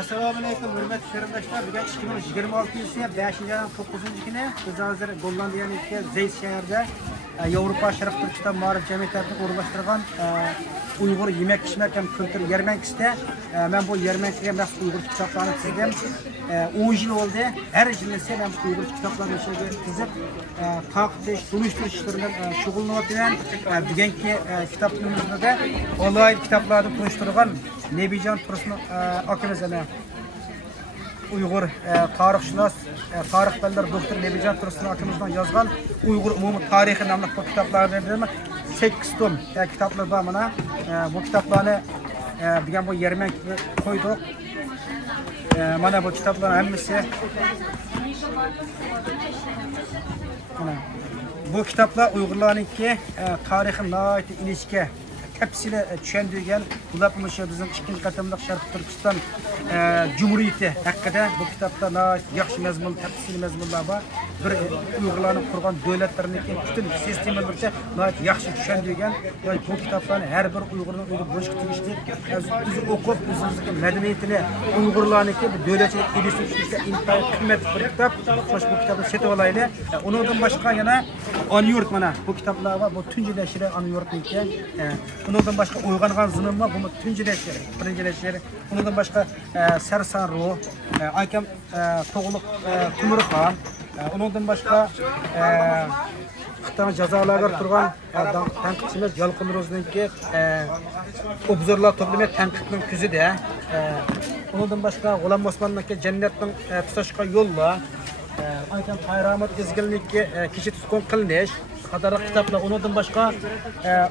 Assalomu alaykum, hurmatli qarindoshlar. Bugun 2026-yil 5-oyning 9-kuni biz hozir Gollandiyaniki Zeys shahrida Yevropa Sharq Turkiston ma'rif jamiyatini o'rlashtirgan Uyg'ur yemak-ichmak ham kültür yarmankasida men bu yarmankaga maxsus Uyg'ur kitoblarini tizdim. 10 yil bo'ldi. Har yili men bu Uyg'ur kitoblarini tizib, taqdish, tunishtirish ishlaridan shug'ullanyapman. Bugungi kitobimizda onlayn kitoblarni tunishtirgan Nebijan Tursun akimiz Uyghur tarixshunos, tarixbilimlar doktor Nebijan Tursun akimizdan yozgan Uyg'ur umumiy tarixi nomli bu kitoblarni 8 tom kitoblar bor mana. Bu kitoblarni degan bu yarmankaga qo'ydik. Mana bu kitoblar hammasi mana bu kitoblar Uyg'urlarningki tarixi nihoyat ingichka tepsili tushundirgan bular bizning ikkinchi qatamliq Sharq Turkiston Cumhuriyeti haqida bu kitobda yaxshi mazmun, tepsili mazmunlar bor. Bir Uyg'urlarning qurgan davlatlariniki butun sistemalarcha yaxshi tushundirgan va bu kitoblarni har bir Uyg'urning o'zi boshqa tegishli o'zi o'qib, o'zining madaniyatini Uyg'urlarniki bu davlatchilik ilishtirishga intayin qimmatli bir kitob. Xo'sh, bu kitobni sotib olaylik. Undan boshqa yana Onyurt mana bu kitoblar va bu tunji nashri Onyurtniki. Bundan başka Uygangan Zulüm var, bu tünci leşleri, birinci leşleri. Bundan başka Sersan Ruh, Aykem Toğuluk Kumurkan, ondan başka Xitana cezalarlar turgan tanqidçimiz Yalqın Roz'nunki obzorlar toplama tanqidning küzü de. Ondan başka G'ulom Osmonninki Jannatning tutashqa yo'llar, Aykem Hayramat Ezgilniki kishi tutqun qilinish qatorli kitoblar. Ondan başka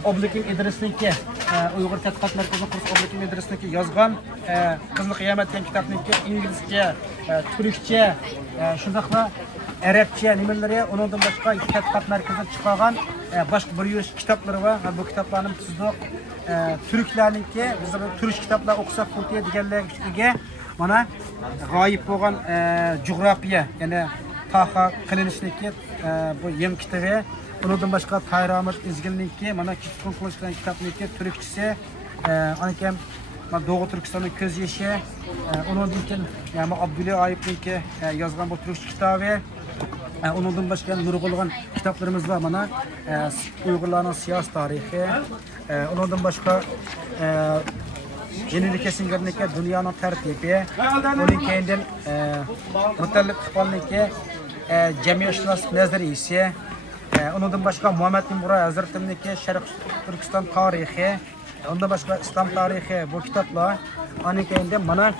Oblikim İdris'ninki Uyg'ur tadqiqot markazining kurs Oblikim İdris'ninki yozgan Qizil qiyomat degan kitobninki inglizcha, turkcha, shundaqla arabcha nimalari, ondan başka tadqiqot markazidan chiqargan boshqa bir yurish kitoblari va bu kitoblarni tuzdiq. Turklarninki biz turk kitoblar o'qisak bo'ldi deganlarga mana g'oyib bo'lgan jug'rofiya, ya'ni taxa qilinishniki bu yem kitobi. Ondan başka Tayramat İzgilniki, mana Kitqon Qilishgan kitobniki turkchisi, anikem Doğu Turkistonning ko'z yeshi, ondan keyin yani Abdulla Ayıpniki yozgan bu turkcha kitobi. Ondan başka nurg'ulg'an kitoblarimiz var mana Uyg'urlarning siyosiy tarixi. Ondan başka Jenili Kessinger'niki Dunyoning tartibi. Onun keyin Mutallib Iqbolniki Jamiyatshunoslik nazariyasi. Ondan başka Muhammed bin Buray Hazretleri'ndeki Şarkı Türkistan tarihi, ondan başka İslam tarihi bu kitaplar. Onun keyinde mana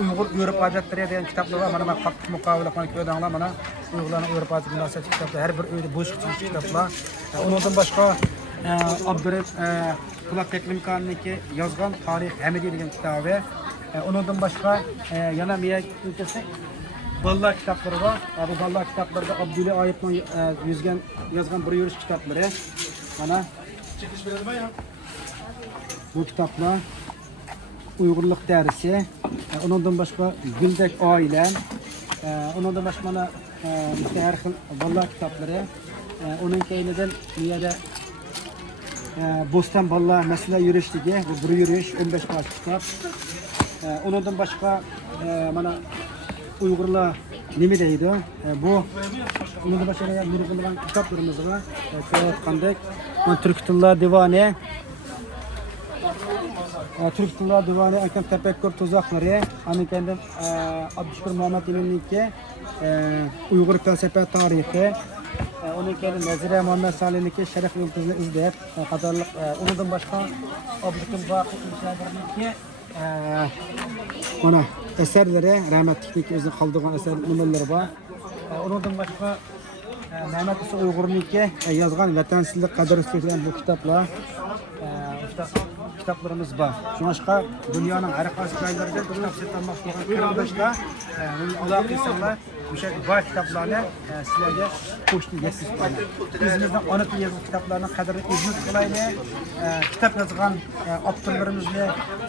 Uygur Avrupa adetleri diyen kitaplar var. Mana Fakir Mukavele falan köydenler mana Uygurların Avrupa adetleri nasıl kitaplar. Her bir öyle boş kitaplar. Ondan başka Abdurrahim Kulak Teklim Kanı'ndaki yazgan tarih Hamidi diyen kitabı. Ondan başka yana bir ülkesi Ballar kitapları var. Bu ballar kitapları da Abdullah Ayıp'ın yazgan bir yürüyüş kitapları. Bana bu kitaplar Uygurluk dersi. Ondan başka Güldek Aile. Ondan başka bana her ballar kitapları. Onun keyneden niyede Bostan Ballar mesela yürüyüşteki bu bir yürüyüş 15 parça kitap. Ondan başka bana Uygurlar nemi deydi? Bu bundan başka nurg'ulg'an kitoblarimiz var. Ko'rayotgandek, Türk Tillar Divani, Türk Tillar Divani Akam Tefekkür Tuzakları, hani kendim Abdüşkür Muhammed İmin'ninki Uygur felsefe tarihi, onun kendi Nezire Muhammed Salih'ninki Şeref Yıldızını izleyip kadarlık, ondan başka Abdüşkür Bakı İlçeler'ninki ona eserleri, rahmetlikniki özünün kaldığın eser numaraları var. Ondan başka Mehmet Usta Uygur'unki yazgan Vatansizlik Kaderi Söylenen bu kitaplar. Kitaplarımız var. Şu başka dünyanın her qaysi joylarida bu kitap satılmak bo'lgan qarindoshlar, aloqa insanlar bu kitaplarni sizlarga qo'shni yetkazib qo'yadi. O'zimizning ona til yozgan kitaplarning qadrini o'zimiz qilaylik. Kitap yozgan avtorlarimizni,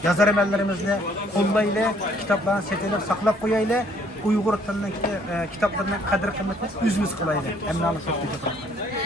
yazarlarimizni qo'llaylik, kitaplarni setilib saqlab qo'yaylik. Uyghur tilidagi kitoblarning qadr qimmatini o'zimiz qilaylik. Hammaning